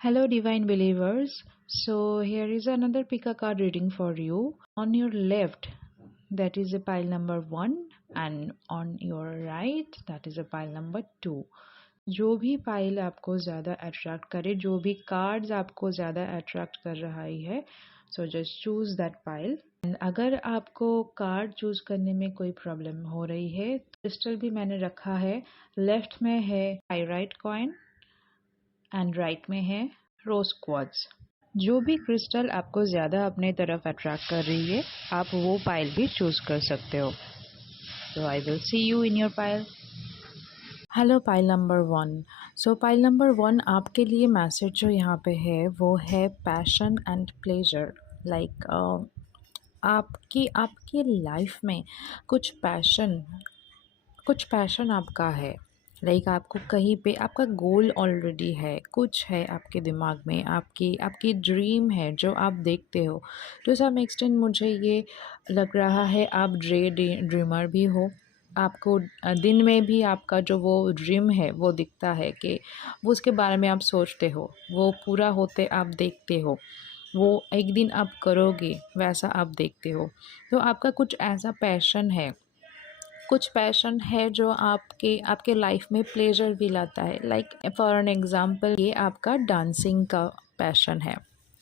Hello, divine believers. So, here is another pick a card reading for you. On your left, that is a pile number 1, and on your right, that is a pile number 2. जो भी pile आपको ज़्यादा attract करे, जो भी cards आपको ज़्यादा attract कर रहा है, so just choose that pile. And अगर आपको कार्ड चूज़ करने में कोई प्रॉब्लम हो रही है, क्रिस्टल भी मैंने रखा है। लेफ्ट में है पाइराइट कॉइन एंड राइट में है रोज क्वार्ट्ज। जो भी क्रिस्टल आपको ज़्यादा अपने तरफ अट्रैक्ट कर रही है, आप वो पाइल भी चूज़ कर सकते हो। तो I will see you in your pile. Hello pile number 1। So pile number 1 आपके लिए मैसेज जो यहाँ पे है वो है पैशन एंड प्लेजर। लाइक आपकी आपकी लाइफ में कुछ पैशन आपका है। लाइक आपको कहीं पे आपका गोल ऑलरेडी है, कुछ है आपके दिमाग में, आपकी ड्रीम है जो आप देखते हो। टू सम एक्सटेंट मुझे ये लग रहा है आप ड्रीमर भी हो। आपको दिन में भी आपका जो वो ड्रीम है वो दिखता है कि वो उसके बारे में आप सोचते हो, वो पूरा होते आप देखते हो, वो एक दिन आप करोगे वैसा आप देखते हो। तो आपका कुछ ऐसा पैशन है जो आपके लाइफ में प्लेजर भी लाता है। लाइक फॉर एन एग्ज़ाम्पल, ये आपका डांसिंग का पैशन है,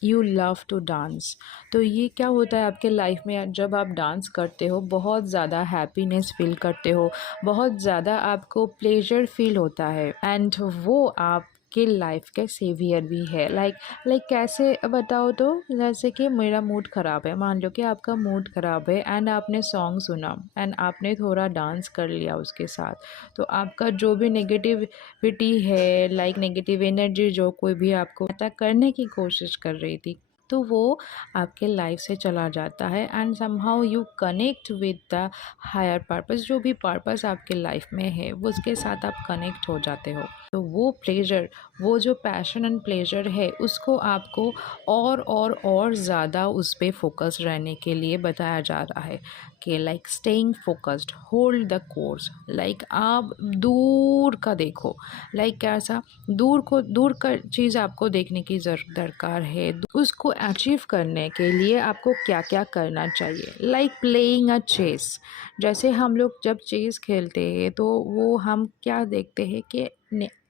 यू लव टू डांस। तो ये क्या होता है आपके लाइफ में, जब आप डांस करते हो बहुत ज़्यादा हैप्पीनेस फील करते हो, बहुत ज़्यादा आपको प्लेजर फील होता है। एंड वो आपके लाइफ के सेवियर भी है। लाइक कैसे बताओ तो, जैसे कि मेरा मूड ख़राब है, मान लो कि आपका मूड ख़राब है एंड आपने सॉन्ग सुना एंड आपने थोड़ा डांस कर लिया उसके साथ, तो आपका जो भी नेगेटिविटी है, लाइक नेगेटिव एनर्जी जो कोई भी आपको अटैक करने की कोशिश कर रही थी, तो वो आपके लाइफ से चला जाता है। And somehow you connect with the higher purpose. जो भी पर्पस आपके लाइफ में है वो उसके साथ आप कनेक्ट हो जाते हो। तो वो प्लेजर, वो जो पैशन एंड प्लेजर है, उसको आपको और ज़्यादा उस पर फोकस रहने के लिए बताया जा रहा है कि like staying focused, hold the course. Like आप दूर का देखो, लाइक कैसा दूर का चीज़ आपको देखने की दरकार है। उसको अचीव करने के लिए आपको क्या क्या करना चाहिए। लाइक प्लेइंग अ चेस, जैसे हम लोग जब चेस खेलते हैं तो वो हम क्या देखते हैं कि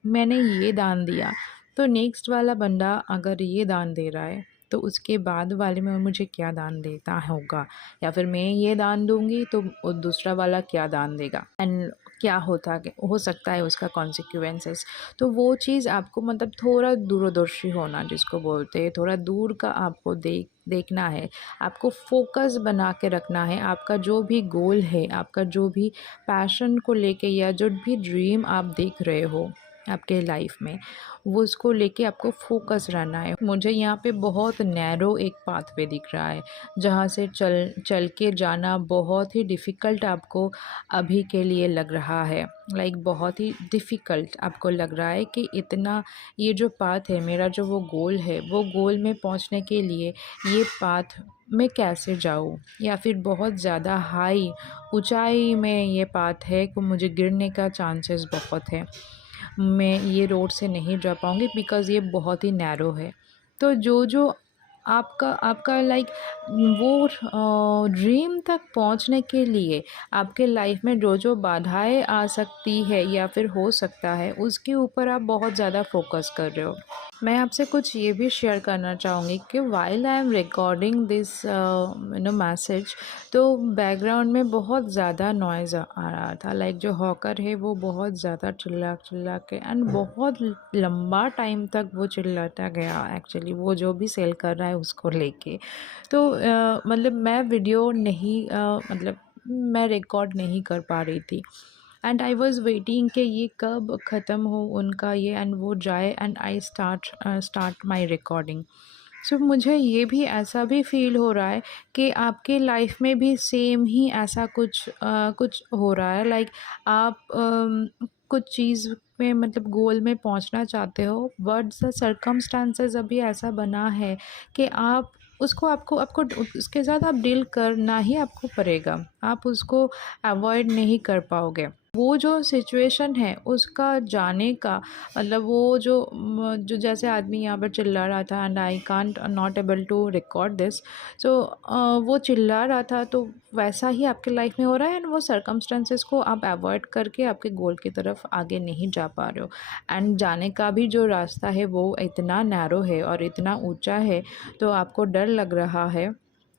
मैंने ये दान दिया, तो नेक्स्ट वाला बंदा अगर ये दान दे रहा है तो उसके बाद वाले में मुझे क्या दान देता होगा, या फिर मैं ये दान दूंगी तो दूसरा वाला क्या दान देगा, एंड क्या हो सकता है उसका कॉन्सिक्वेंसेस। तो वो चीज़ आपको मतलब थोड़ा दूरदर्शी होना जिसको बोलते हैं, थोड़ा दूर का आपको देखना है, आपको फोकस बना के रखना है। आपका जो भी गोल है, आपका जो भी पैशन को लेके या जो भी ड्रीम आप देख रहे हो आपके लाइफ में, वो उसको लेके आपको फोकस रहना है। मुझे यहाँ पे बहुत नैरो एक पाथवे दिख रहा है जहाँ से चल के जाना बहुत ही डिफ़िकल्ट आपको अभी के लिए लग रहा है। लाइक बहुत ही डिफ़िकल्ट आपको लग रहा है कि इतना ये जो पाथ है मेरा, जो वो गोल है, वो गोल में पहुँचने के लिए ये पाथ मैं कैसे जाऊँ, या फिर बहुत ज़्यादा हाई ऊंचाई में ये पाथ है कि मुझे गिरने का चांसेस बहुत है, मैं ये रोड से नहीं जा पाऊँगी बिकॉज़ ये बहुत ही नैरो है। तो जो आपका लाइक वो ड्रीम तक पहुंचने के लिए आपके लाइफ में जो बाधाएं आ सकती है या फिर हो सकता है, उसके ऊपर आप बहुत ज़्यादा फोकस कर रहे हो। मैं आपसे कुछ ये भी शेयर करना चाहूँगी कि while I am recording this message, तो बैकग्राउंड में बहुत ज़्यादा नॉइज़ आ रहा था। लाइक जो हॉकर है वो बहुत ज़्यादा चिल्ला के एंड बहुत लंबा टाइम तक वो चिल्लाता गया, एक्चुअली वो जो भी सेल कर रहा है उसको लेके। तो मतलब मैं वीडियो नहीं मतलब मैं रिकॉर्ड नहीं कर पा रही थी, एंड आई वॉज़ वेटिंग कि ये कब ख़त्म हो उनका ये एंड वो जाए and I start my recording. So मुझे ये भी ऐसा भी फ़ील हो रहा है कि आपके लाइफ में भी सेम ही ऐसा कुछ हो रहा है। लाइक आप कुछ चीज़ में मतलब गोल में पहुंचना चाहते हो, बट द सर्कमस्टांसेस अभी ऐसा बना है कि आप उसको आपको आपको उसके साथ आप डील करना ही आपको पड़ेगा, आप उसको अवॉइड नहीं कर पाओगे। वो जो सिचुएशन है उसका जाने का मतलब वो जो जैसे आदमी यहाँ पर चिल्ला रहा था and I can't not able to record this, so वो चिल्ला रहा था तो वैसा ही आपके लाइफ में हो रहा है एंड वो सर्कमस्टेंसेस को आप अवॉइड करके आपके गोल की तरफ आगे नहीं जा पा रहे हो। एंड जाने का भी जो रास्ता है वो इतना नैरो है और इतना ऊंचा है, तो आपको डर लग रहा है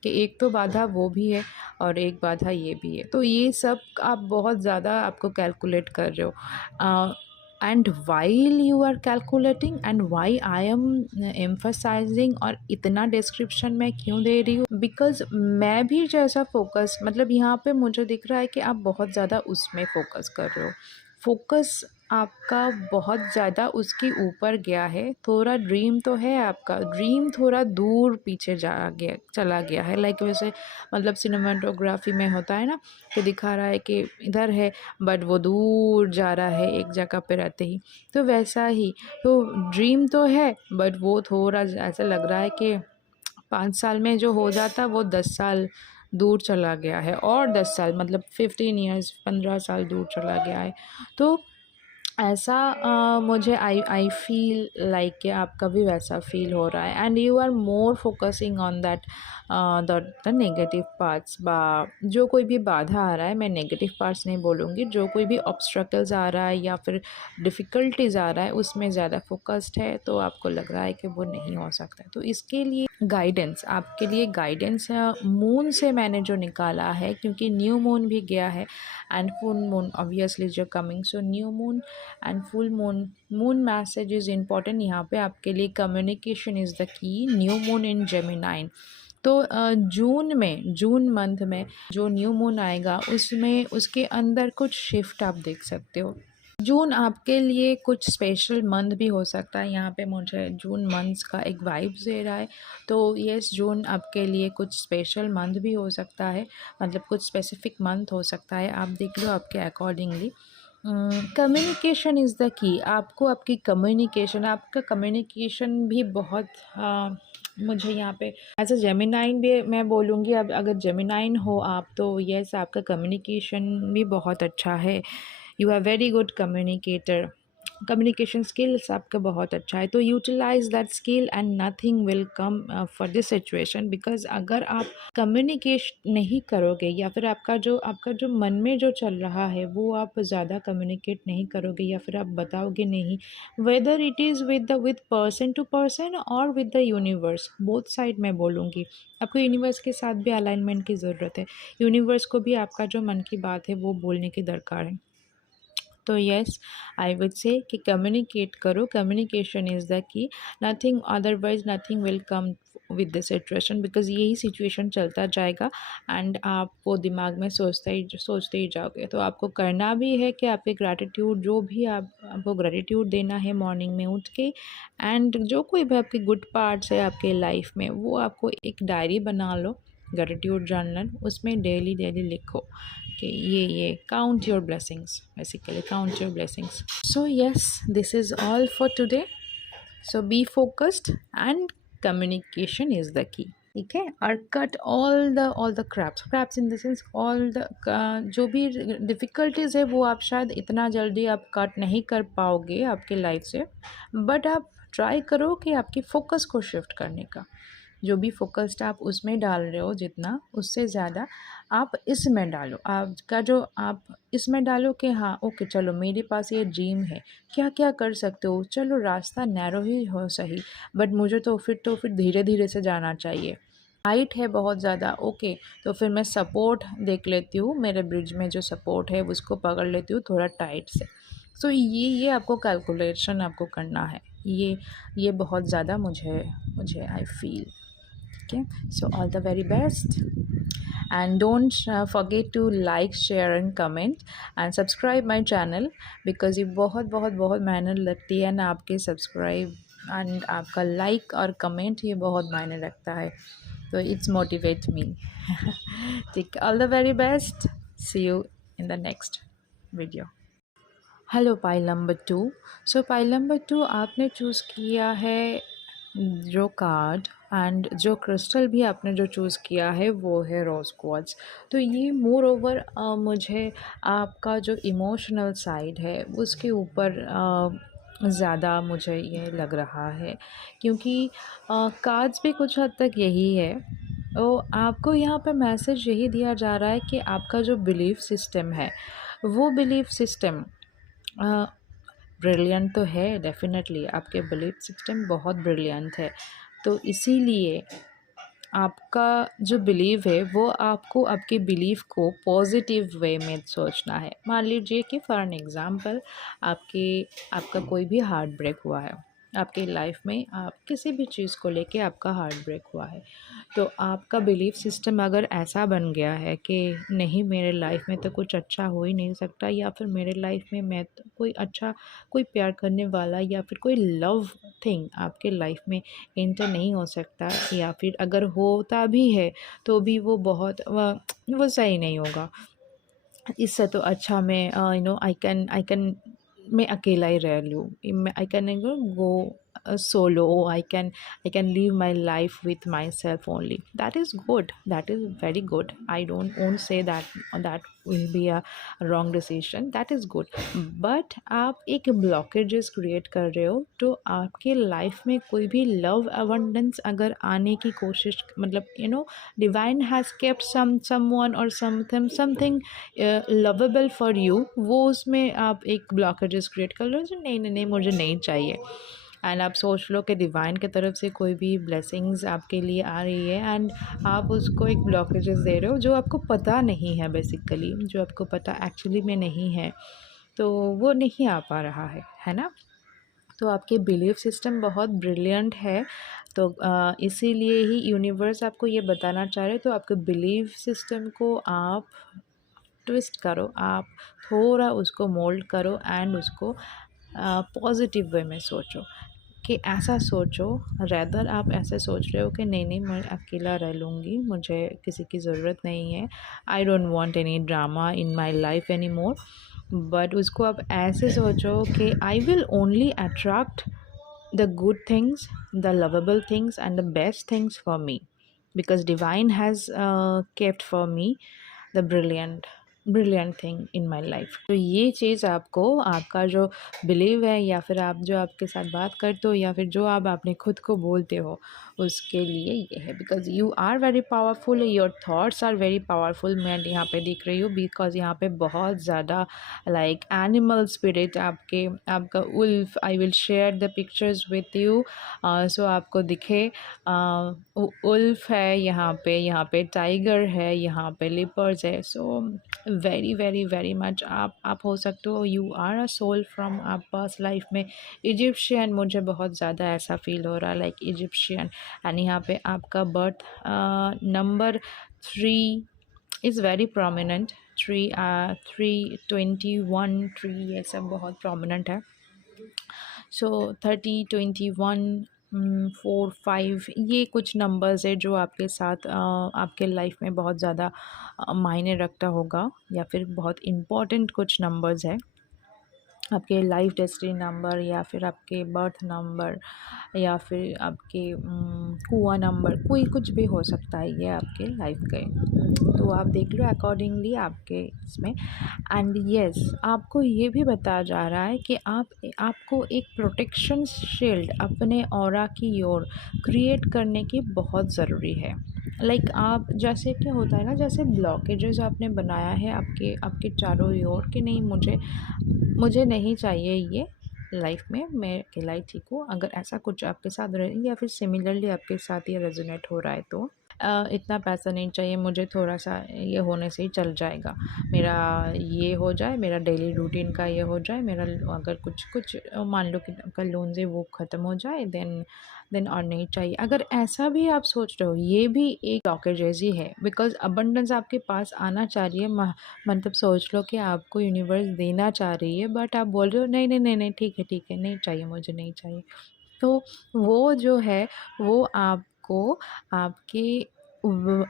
कि एक तो बाधा वो भी है और एक बाधा ये भी है, तो ये सब आप बहुत ज़्यादा आपको कैलकुलेट कर रहे हो। And while you are calculating and why I am emphasizing और इतना डिस्क्रिप्शन मैं क्यों दे रही हूँ, बिकॉज़ मैं भी जैसा फोकस मतलब यहाँ पे मुझे दिख रहा है कि आप बहुत ज़्यादा उसमें फ़ोकस कर रहे हो। फोकस आपका बहुत ज़्यादा उसके ऊपर गया है, थोड़ा ड्रीम तो है आपका, ड्रीम थोड़ा दूर पीछे चला गया है। लाइक वैसे मतलब सिनेमाटोग्राफी में होता है ना कि दिखा रहा है कि इधर है बट वो दूर जा रहा है एक जगह पे रहते ही, तो वैसा ही तो ड्रीम तो है बट वो थोड़ा ऐसा लग रहा है कि 5 साल में जो हो जाता वो 10 साल दूर चला गया है, और 10 साल मतलब 15 ईयर्स 15 साल दूर चला गया है। तो ऐसा मुझे आई फ़ील लाइक कि आपका भी वैसा फ़ील हो रहा है and you are more focusing on that the negative parts. जो कोई भी बाधा आ रहा है, मैं नेगेटिव पार्ट्स नहीं बोलूँगी, जो कोई भी ऑब्स्ट्रकल्स आ रहा है या फिर डिफ़िकल्टीज़ आ रहा है उसमें ज़्यादा फोकस्ड है, तो आपको लग रहा है कि वो नहीं हो सकता। तो इसके लिए गाइडेंस, आपके लिए गाइडेंस मून से मैंने जो निकाला है, क्योंकि न्यू मून भी गया है एंड फुल मून ऑब्वियसली जो coming, so new moon and full moon message is important यहाँ पे आपके लिए। Communication is the key, new moon in Gemini. तो जून मंथ में जो न्यू मून आएगा उसमें उसके अंदर कुछ शिफ्ट आप देख सकते हो। जून आपके लिए कुछ स्पेशल मंथ भी हो सकता है, यहाँ पे मुझे जून मंथ्स का एक वाइब्स दे रहा है। तो यस, जून आपके लिए कुछ स्पेशल मंथ भी हो सकता है, मतलब कुछ स्पेसिफिक मंथ हो सकता है, आप देख लो आपके अकॉर्डिंगली। कम्युनिकेशन इज़ द की, आपको आपकी कम्युनिकेशन, आपका कम्युनिकेशन भी बहुत मुझे यहाँ पे एज अ जेमिनाइन भी मैं बोलूँगी। अब अगर जेमिनाइन हो आप तो यस, आपका कम्युनिकेशन भी बहुत अच्छा है, you are very good communicator, communication skills आपका बहुत अच्छा है। तो utilize that skill and nothing will come for this situation, because अगर आप कम्युनिकेशन नहीं करोगे या फिर आपका जो मन में जो चल रहा है वो आप ज़्यादा कम्युनिकेट नहीं करोगे या फिर आप बताओगे नहीं, whether it is with person to person और with the universe, both side मैं बोलूँगी। आपको यूनिवर्स के साथ भी अलाइनमेंट की ज़रूरत है, यूनिवर्स को भी आपका जो मन की बात है वो बोलने की दरकार है। तो येस, आई वुड से कि कम्युनिकेट करो, कम्युनिकेशन इज़ द की, nothing otherwise nothing will come with the situation, because यही सिचुएशन चलता जाएगा एंड आप वो दिमाग में सोचते ही जाओगे। तो आपको करना भी है कि आपके ग्रैटिट्यूड जो भी आपको ग्रैटिट्यूड देना है मॉर्निंग में उठ के, एंड जो कोई भी आपके गुड पार्ट्स है आपके लाइफ में वो आपको एक डायरी बना लो, ग्रैटिट्यूड जर्नल, उसमें डेली डेली लिखो कि ये count your blessings, basically count your blessings. So yes, this is all for today. So be focused and communication is the की, ठीक है। और cut all the craps in the sense all the जो भी difficulties है वो आप शायद इतना जल्दी आप कट नहीं कर पाओगे आपके लाइफ से, बट आप ट्राई करो कि आपकी फ़ोकस को शिफ्ट करने का, जो भी फोकस्ड आप उसमें डाल रहे हो जितना, उससे ज़्यादा आप इसमें डालो। आपका जो आप इसमें डालो कि हाँ ओके चलो मेरे पास ये ड्रीम है, क्या क्या कर सकते हो, चलो रास्ता नैरो ही हो सही, बट मुझे तो फिर धीरे धीरे से जाना चाहिए। हाइट है बहुत ज़्यादा, ओके, तो फिर मैं सपोर्ट देख लेती हूँ, मेरे ब्रिज में जो सपोर्ट है उसको पकड़ लेती हूँ थोड़ा टाइट से। सो ये आपको कैलकुलेशन आपको करना है, ये बहुत ज़्यादा मुझे I feel. Okay, so all the very best, and don't forget to like, share and comment and subscribe my channel, because ये बहुत बहुत बहुत मेहनत लगती है ना आपके सब्सक्राइब एंड आपका लाइक और कमेंट, ये बहुत मायने रखता है, तो इट्स मोटिवेट मी। ठीक, all the very best, see you in the next video. Hello pile number 2। So pile number 2 आपने चूज़ किया है जो कार्ड एंड जो क्रिस्टल भी आपने जो चूज़ किया है वो है रोज़ क्वार्ट्ज। तो ये मोर ओवर मुझे आपका जो इमोशनल साइड है उसके ऊपर ज़्यादा मुझे ये लग रहा है, क्योंकि कार्ड्स भी कुछ हद तक यही है। तो आपको यहाँ पे मैसेज यही दिया जा रहा है कि आपका जो बिलीफ सिस्टम है वो बिलीफ सिस्टम ब्रिलियंट तो है, डेफ़िनेटली आपके बिलीफ सिस्टम बहुत ब्रिलियंट है। तो इसीलिए आपका जो बिलीव है वो आपको आपके बिलीव को पॉजिटिव वे में सोचना है। मान लीजिए कि फॉर एन एग्ज़ाम्पल आपका कोई भी हार्ट ब्रेक हुआ है आपकी लाइफ में, आप किसी भी चीज़ को लेके आपका हार्ट ब्रेक हुआ है, तो आपका बिलीफ सिस्टम अगर ऐसा बन गया है कि नहीं, मेरे लाइफ में तो कुछ अच्छा हो ही नहीं सकता, या फिर मेरे लाइफ में मैं तो कोई प्यार करने वाला या फिर कोई लव थिंग आपके लाइफ में एंटर नहीं हो सकता, या फिर अगर होता भी है तो भी वो बहुत वो सही नहीं होगा। इससे तो अच्छा मैं आई कैन मैं अकेला ही रह लूँ, मैं I can go solo, I can live my life with my self only. That is good, that is very good. I don't won't say that will be a wrong decision, that is good. But आप एक blockages create कर रहे हो, तो आपके life में कोई भी लव अबंडेंस अगर आने की कोशिश, मतलब डिवाइन हैज़ केप्ट समवन और समथिंग लवेबल फॉर यू, वो उसमें आप एक ब्लॉकेजेस क्रिएट कर लो जो नहीं नहीं नहीं मुझे नहीं चाहिए। एंड आप सोच लो कि डिवाइन की तरफ से कोई भी ब्लेसिंग्स आपके लिए आ रही है एंड आप उसको एक ब्लॉकेजेस दे रहे हो जो आपको पता नहीं है, बेसिकली जो आपको पता एक्चुअली में नहीं है, तो वो नहीं आ पा रहा है ना। तो आपके बिलीफ सिस्टम बहुत ब्रिलियंट है, तो इसीलिए ही यूनिवर्स आपको ये बताना चाह रहे, तो आपके बिलीफ सिस्टम को आप ट्विस्ट करो, आप थोड़ा उसको मोल्ड करो एंड उसको पॉजिटिव वे में सोचो, कि ऐसा सोचो, रैदर आप ऐसे सोच रहे हो कि नहीं नहीं मैं अकेला रह लूँगी, मुझे किसी की ज़रूरत नहीं है, I don't want any drama in my life any more. But उसको आप ऐसे सोचो कि I will only attract the good things, the lovable things, and the best things for me, because divine has kept for me the brilliant thing in my life। तो ये चीज़ आपको आपका जो बिलीव है, या फिर आप जो आपके साथ बात करते हो, या फिर जो आप अपने खुद को बोलते हो, उसके लिए ये है। Because you are very powerful, your thoughts are very powerful. मैं यहाँ पे दिख रही हूँ बिकॉज यहाँ पे बहुत ज़्यादा लाइक एनिमल स्पिरिट आपका wolf, I will share the pictures with you, so आपको दिखे। उल्फ है यहाँ पे टाइगर है, यहाँ पे लिपर्स है। So very very very much आप हो सकते हो you are a soul from आप पास्ट लाइफ में इजिप्शियन। मुझे बहुत ज़्यादा ऐसा फील हो रहा है लाइक इजिप्शियन। एंड यहाँ पे आपका birth number 3 is very prominent. 3 3 ये सब बहुत प्रोमिनेंट है। सो 30 21 4 5 ये कुछ नंबर्स है जो आपके साथ आपके लाइफ में बहुत ज़्यादा मायने रखता होगा, या फिर बहुत इम्पॉर्टेंट कुछ नंबर्स है आपके लाइफ डेस्टिनी नंबर, या फिर आपके बर्थ नंबर, या फिर आपके कुआं नंबर, कोई कुछ भी हो सकता है ये आपके लाइफ के। तो आप देख लो अकॉर्डिंगली आपके इसमें। एंड येस, आपको ये भी बताया जा रहा है कि आपको एक प्रोटेक्शन शील्ड अपने ऑरा की ओर क्रिएट करने की बहुत ज़रूरी है। लाइक आप जैसे क्या होता है ना, जैसे ब्लॉकेजेस आपने बनाया है आपके आपके चारों ओर कि नहीं मुझे नहीं चाहिए ये लाइफ में, मैं अकेला ही ठीक हूँ। अगर ऐसा कुछ आपके साथ रहे या फिर सिमिलरली आपके साथ ये रेजोनेट हो रहा है, तो इतना पैसा नहीं चाहिए मुझे, थोड़ा सा ये होने से ही चल जाएगा, मेरा ये हो जाए, मेरा डेली रूटीन का ये हो जाए, मेरा अगर कुछ मान लो कि आपका लोन से वो ख़त्म हो जाए, देन और नहीं चाहिए। अगर ऐसा भी आप सोच रहे हो, ये भी एक ब्लॉकेज ही है। बिकॉज अबंडेंस आपके पास आना चाह रही है, मतलब सोच लो कि आपको यूनिवर्स देना चाह रही है, बट आप बोल रहे हो नहीं नहीं नहीं नहीं ठीक है नहीं चाहिए, मुझे नहीं चाहिए। तो वो जो है वो आपको आपके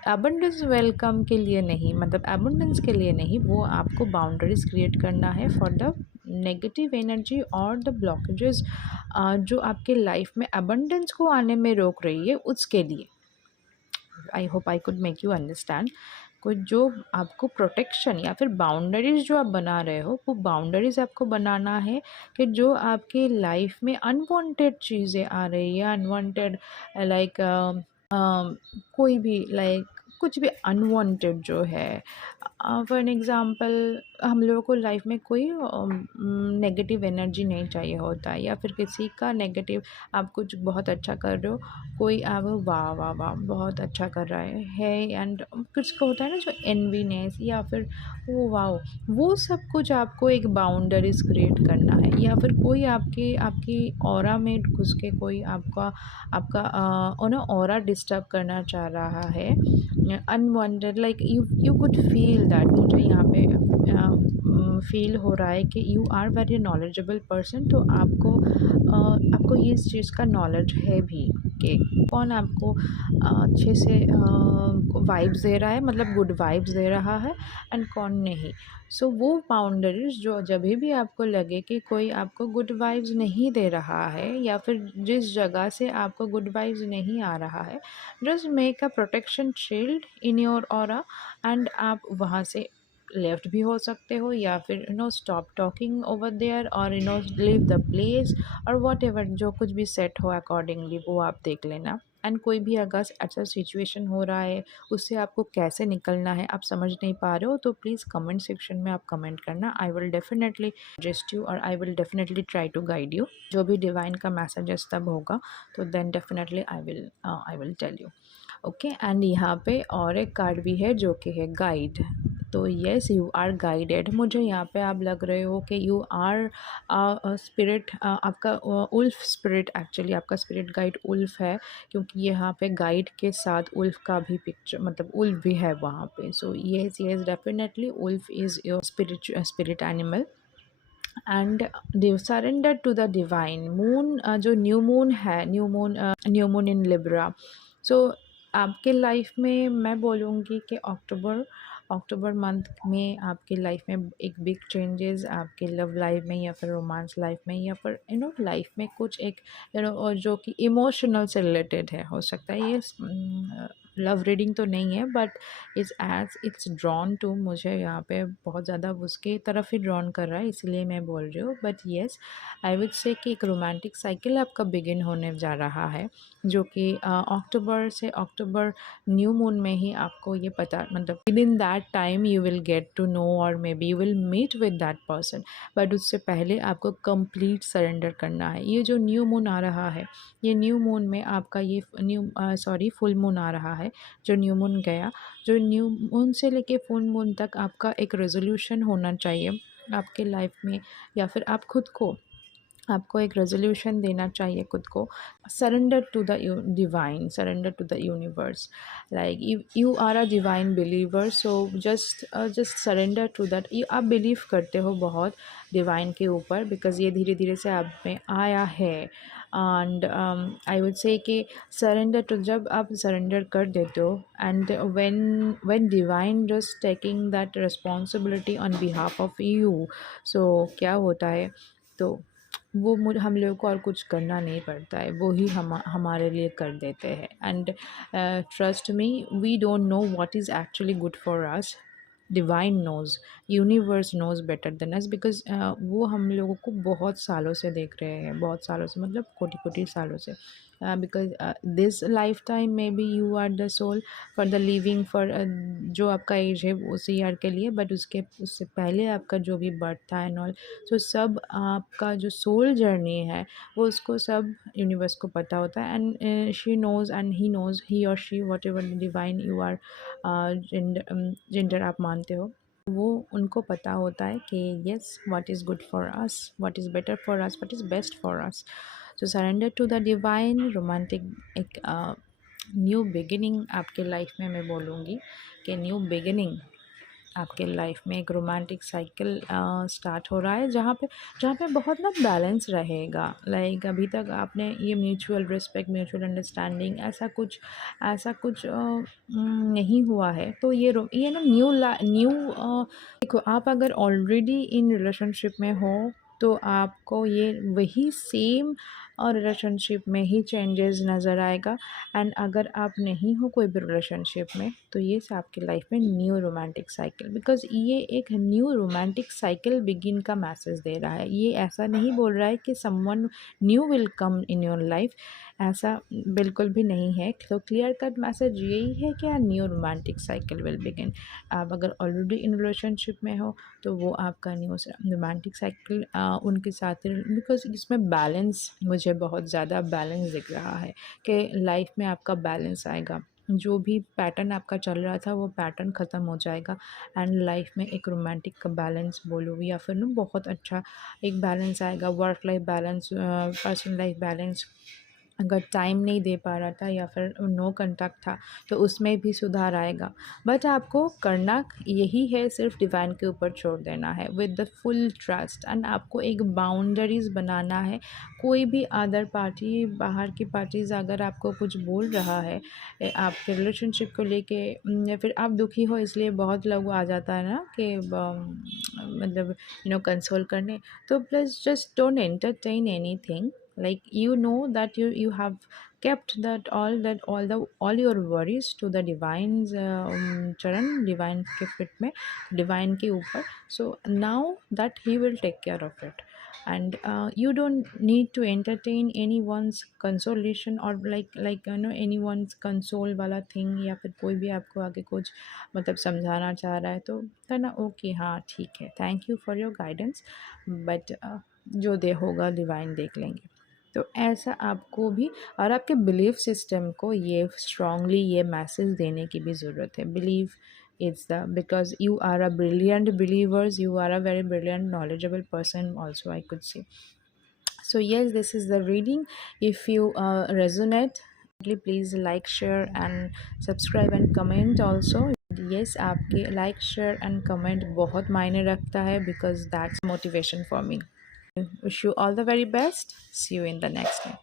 अबंडेंस वेलकम के लिए नहीं, मतलब अबंडेंस के लिए नहीं, वो आपको बाउंड्रीज क्रिएट करना है फॉर द नेगेटिव एनर्जी और द ब्लॉकेजेस जो आपके लाइफ में अबंडेंस को आने में रोक रही है, उसके लिए। I hope I could make you understand. कुछ जो आपको प्रोटेक्शन या फिर बाउंड्रीज जो आप बना रहे हो, वो बाउंड्रीज आपको बनाना है कि जो आपके लाइफ में अनवांटेड चीज़ें आ रही है, अनवांटेड लाइक कोई भी लाइक कुछ भी अनवांटेड जो है, फॉर एन एग्ज़ाम्पल हम लोगों को लाइफ में कोई नेगेटिव एनर्जी नहीं चाहिए होता है, या फिर किसी का नेगेटिव, आप कुछ बहुत अच्छा कर रहे हो, कोई आप वाह वाह वाह बहुत अच्छा कर रहा है एंड कुछ को होता है ना जो एनवीनेस या फिर वो वाह, वो सब कुछ आपको एक बाउंड्रीज क्रिएट करना है। या फिर कोई आपकी ऑरा में घुस के कोई आपका आपका ऑरा डिस्टर्ब करना चाह रहा है unwanted, like you could feel that, मुझे यहाँ पे फील हो रहा है कि you are very knowledgeable person. तो आपको ये इस चीज़ का नॉलेज है भी कि कौन आपको अच्छे से वाइब्स दे रहा है, मतलब गुड वाइब्स दे रहा है, एंड कौन नहीं। सो वो बाउंड्रीज जो जब भी आपको लगे कि कोई आपको गुड वाइब्स नहीं दे रहा है, या फिर जिस जगह से आपको गुड वाइब्स नहीं आ रहा है, just make a protection shield in your aura, and आप वहाँ से लेफ्ट भी हो सकते हो, या फिर स्टॉप टॉकिंग ओवर देयर, और लीव द प्लेस, और वॉट एवर जो कुछ भी सेट हो अकॉर्डिंगली वो आप देख लेना। एंड कोई भी अगर अच्छा सिचुएशन हो रहा है, उससे आपको कैसे निकलना है आप समझ नहीं पा रहे हो, तो प्लीज़ कमेंट सेक्शन में आप कमेंट करना। I will definitely suggest you, और I will definitely try to guide you. जो भी डिवाइन का मैसेजेस तब होगा, तो then definitely I will tell you. Okay, and यहाँ पे और एक कार्ड भी है जो कि है गाइड। तो येस, यू आर गाइडेड। मुझे यहाँ पे आप लग रहे हो कि यू आर स्पिरिट, आपका उल्फ स्पिरिट, एक्चुअली आपका स्पिरिट गाइड उल्फ है, क्योंकि यहाँ पे गाइड के साथ उल्फ का भी पिक्चर, मतलब उल्फ भी है वहाँ पे। So yes yes, definitely wolf is your spirit animal. And surrender to the divine. Moon जो न्यू मून है, new moon in Libra. So आपके लाइफ में मैं बोलूँगी कि अक्टूबर मंथ में आपकी लाइफ में एक बिग चेंजेस आपके लव लाइफ में, या फिर रोमांस लाइफ में, या फिर लाइफ में कुछ एक और जो कि इमोशनल से रिलेटेड है, हो सकता है ये लव रीडिंग तो नहीं है, बट इट्स ड्रॉन टू, मुझे यहाँ पे बहुत ज़्यादा उसके तरफ ही ड्रॉन कर रहा है, इसलिए मैं बोल रही हूँ। But yes, I would say कि एक रोमांटिक साइकिल आपका बिगिन होने जा रहा है, जो कि अक्टूबर न्यू मून में ही आपको ये पता, मतलब within that time you will get to know, और maybe you will meet with that person. But उससे पहले आपको कंप्लीट सरेंडर करना है। ये जो न्यू मून आ रहा है, ये न्यू मून में आपका ये फुल मून आ रहा है। जो न्यू मून गया, जो न्यू मून से लेके फुल मून तक आपका एक रेजोल्यूशन होना चाहिए आपके लाइफ में, या फिर आप खुद को, आपको एक रेजोल्यूशन देना चाहिए खुद को। Surrender to the divine, surrender to the universe, like you are a divine believer. So just surrender to that. आप बिलीव करते हो बहुत डिवाइन के ऊपर, बिकॉज ये धीरे धीरे से आप में आया है। एंड आई वुड से कि सरेंडर टू, जब आप सरेंडर कर देते हो, and when divine just taking that responsibility on behalf of you, so क्या होता है, तो वो हम लोगों को और कुछ करना नहीं पड़ता है, वो ही हमारे लिए कर देते हैं। And trust me, we don't know what is actually good for us. Divine knows, universe knows better than us, because वो हम लोगों को बहुत सालों से देख रहे हैं, बहुत सालों से, मतलब कोटि कोटि सालों से। बिकॉज दिस लाइफ टाइम में be you are the soul for the living, for जो आपका एज है उसी ईयर के लिए, बट उससे पहले आपका जो भी बर्थ था एंड ऑल, तो सब आपका जो सोल जर्नी है, वो उसको सब यूनिवर्स को पता होता है। And she knows and he knows, he और she, whatever divine you are gender आप मानते हो, वो उनको पता होता है कि yes, what is good for us, what is better for us, what is best for us. So surrender to the divine. Romantic एक न्यू बिगिनिंग आपके लाइफ में, मैं बोलूँगी कि न्यू बिगिनिंग आपके लाइफ में, एक रोमांटिक साइकिल स्टार्ट हो रहा है, जहाँ पे बहुत ना बैलेंस रहेगा। लाइक अभी तक आपने ये म्यूचुअल रिस्पेक्ट, म्यूचुअल अंडरस्टैंडिंग, ऐसा कुछ नहीं हुआ है। तो ये ना न्यू देखो, आप अगर ऑलरेडी इन रिलेशनशिप में हो, तो आपको ये वही सेम और रिलेशनशिप में ही चेंजेस नज़र आएगा। एंड अगर आप नहीं हो कोई भी रिलेशनशिप में, तो ये से आपकी लाइफ में न्यू रोमांटिक साइकिल, बिकॉज ये एक न्यू रोमांटिक साइकिल बिगिन का मैसेज दे रहा है। ये ऐसा नहीं बोल रहा है कि someone new will come in your life, ऐसा बिल्कुल भी नहीं है। तो क्लियर कट मैसेज यही है कि new romantic cycle will begin. आप अगर ऑलरेडी इन रिलेशनशिप में हो तो वो आपका न्यू रोमांटिक साइकिल उनके साथ, बिकॉज इसमें बैलेंस, मुझे बहुत ज़्यादा बैलेंस दिख रहा है कि लाइफ में आपका बैलेंस आएगा। जो भी पैटर्न आपका चल रहा था वो पैटर्न ख़त्म हो जाएगा एंड लाइफ में एक रोमांटिक का बैलेंस बोलो या फिर ना बहुत अच्छा एक बैलेंस आएगा। Work life balance, personal life balance, अगर टाइम नहीं दे पा रहा था या फिर नो कांटेक्ट था तो उसमें भी सुधार आएगा। बट आपको करना यही है, सिर्फ डिवाइन के ऊपर छोड़ देना है with the full trust. And आपको एक बाउंड्रीज़ बनाना है। कोई भी अदर पार्टी, बाहर की पार्टीज़ अगर आपको कुछ बोल रहा है आपके रिलेशनशिप को लेके, या फिर आप दुखी हो इसलिए बहुत लोग आ जाता है ना कि मतलब कंसोल करने, तो please just don't entertain anything. Like that you have kept all your worries to the divine's charan, divine के fit में, divine के ऊपर। So now that he will take care of it, and you don't need to entertain anyone's consolation or like anyone's console वाला thing, या फिर कोई भी आपको आगे कुछ मतलब समझाना चाह रहा है तो कहना ओके हाँ ठीक है, thank you for your guidance, but जो दे होगा डिवाइन देख लेंगे। तो ऐसा आपको भी और आपके बिलीफ सिस्टम को ये स्ट्रांगली ये मैसेज देने की भी ज़रूरत है। Believe it's the because you are a brilliant believers, you are a very brilliant knowledgeable person also, I could say. So yes, this is the reading. If you resonate, please like, share and subscribe and comment also. yes, आपके like, share and comment बहुत मायने रखता है because that's motivation for me. Wish you all the very best. See you in the next one.